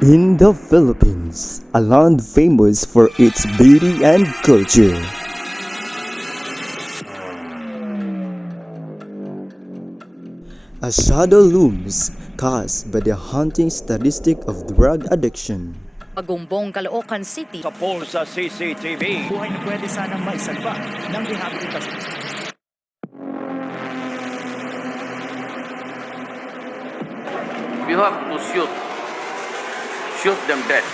In the Philippines, a land famous for its beauty and culture. A shadow looms, cast by the haunting statistic of drug addiction. Pagumbong, Caloocan City. Sa poll sa CCTV. Buhay na pwede sanang maisalba ng rehabilitasyon. If you have to shoot them dead.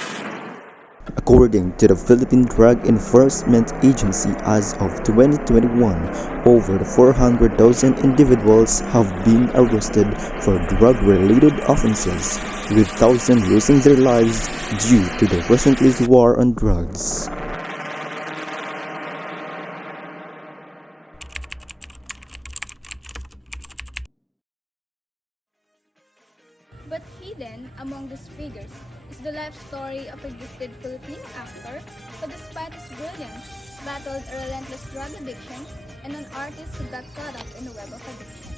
According to the Philippine Drug Enforcement Agency, as of 2021, over 400,000 individuals have been arrested for drug-related offenses, with thousands losing their lives due to the relentless war on drugs. But hidden among these figures is the life story of a gifted Filipino actor who, despite his brilliance, battled a relentless drug addiction and an artist who got caught up in the web of addiction.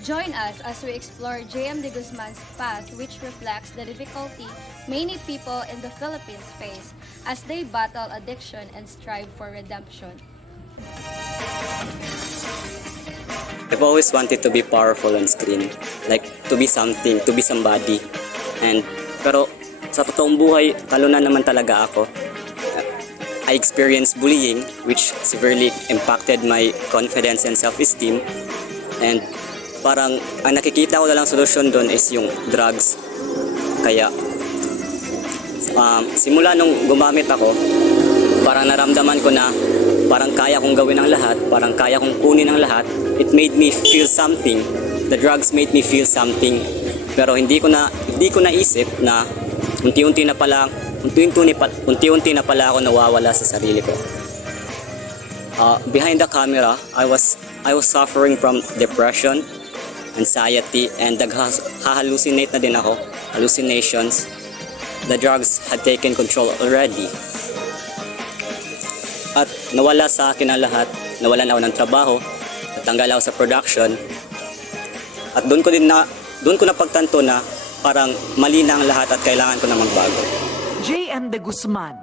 Join us as we explore J.M. De Guzman's path, which reflects the difficulty many people in the Philippines face as they battle addiction and strive for redemption. I've always wanted to be powerful on screen, like to be something, to be somebody. Pero sa totoong buhay, talo na naman talaga ako. I experienced bullying, which severely impacted my confidence and self-esteem. And parang ang nakikita ko na lang solusyon doon is yung drugs. Kaya simula nung gumamit ako, parang naramdaman ko na parang kaya kong gawin ang lahat, parang kaya kong kunin ang lahat. It made me feel something. The drugs made me feel something. Pero hindi ko naisip na unti-unti na pala ako nawawala sa sarili ko. Behind the camera, I was suffering from depression, anxiety, and nagha-hallucinate na din ako, hallucinations. The drugs had taken control already. At nawala sa akin ang lahat, nawalan ako ng trabaho, natanggal ako sa production. At doon ko napagtanto na parang mali na ang lahat at kailangan ko na magbago. J.M. De Guzman.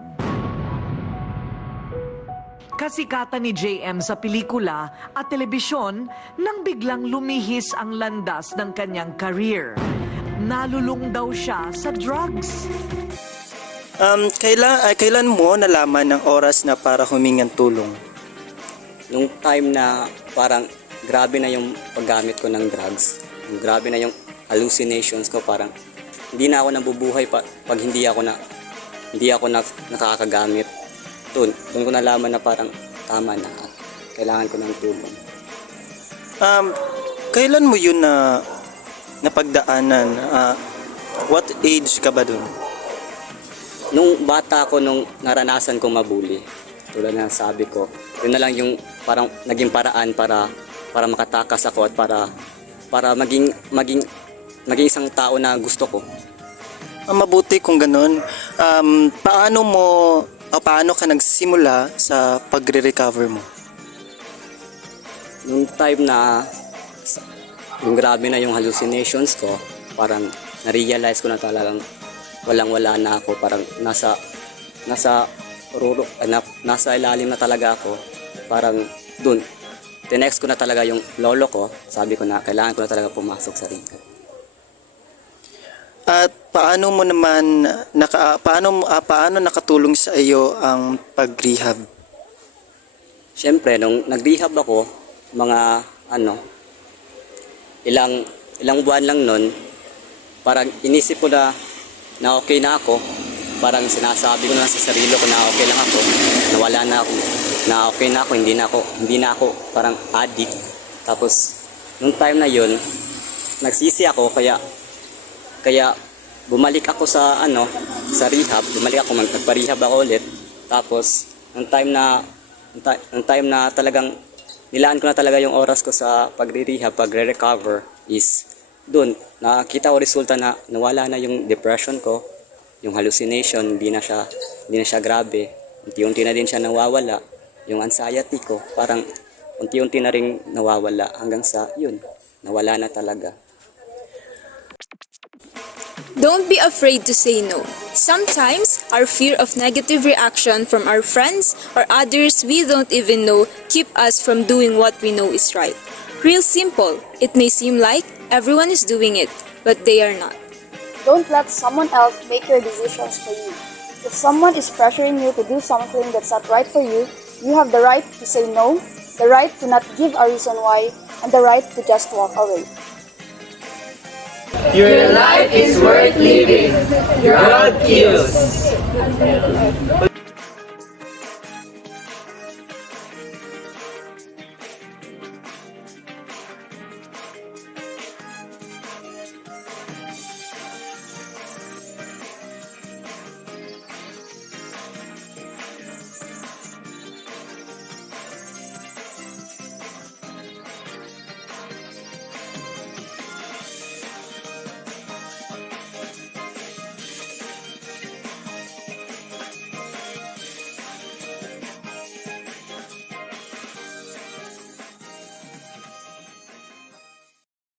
Kasikatan ni J.M. sa pelikula at telebisyon nang biglang lumihis ang landas ng kanyang career. Nalulung daw siya sa drugs. Kailan mo nalaman ng oras na para humingan tulong? Nung time na parang grabe na yung paggamit ko ng drugs, grabe na yung hallucinations ko, parang hindi na ako nabubuhay pag hindi ako nakakagamit. Doon ko nalaman na parang tama na at kailangan ko ng tulong. Kailan mo yun na napagdaanan? What age ka ba doon? Nung bata ako, nung naranasan kong mabuli, tulad na sabi ko, yun na lang yung parang naging paraan para makatakas ako at para maging isang tao na gusto ko. Mabuti kung ganun. Paano ka nagsimula sa pagre-recover mo? Nung time na yung grabe na yung hallucinations ko, parang na-realize ko na talagang walang-wala na ako, parang nasa ilalim na talaga ako. Parang dun, tinext ko na talaga yung lolo ko, sabi ko na kailangan ko na talaga pumasok sa rehab. At paano nakatulong sa iyo ang pag-rehab? Siyempre, nung nag-rehab ako, mga ilang buwan lang nun, parang inisip ko na okay na ako. Parang sinasabi ko na sa sarili ko na okay lang ako, nawala na ako, na okay na ako, hindi na ako parang addict. Tapos nung time na yun, nagsisi ako, kaya bumalik ako sa rehab, magpa-rehab ako ulit. Tapos nung time na talagang nilaan ko na talaga yung oras ko sa pagre-rehab, pagre-recover, is doon nakita ko resulta na nawala na yung depression ko, yung hallucination, hindi na siya grabe. Unti-unti na din siya nawawala. Yung anxiety ko, parang unti-unti na rin nawawala hanggang sa yun, nawala na talaga. Don't be afraid to say no. Sometimes, our fear of negative reaction from our friends or others we don't even know keep us from doing what we know is right. Real simple, it may seem like everyone is doing it, but they are not. Don't let someone else make your decisions for you. If someone is pressuring you to do something that's not right for you, you have the right to say no, the right to not give a reason why, and the right to just walk away. Your life is worth living. God kills.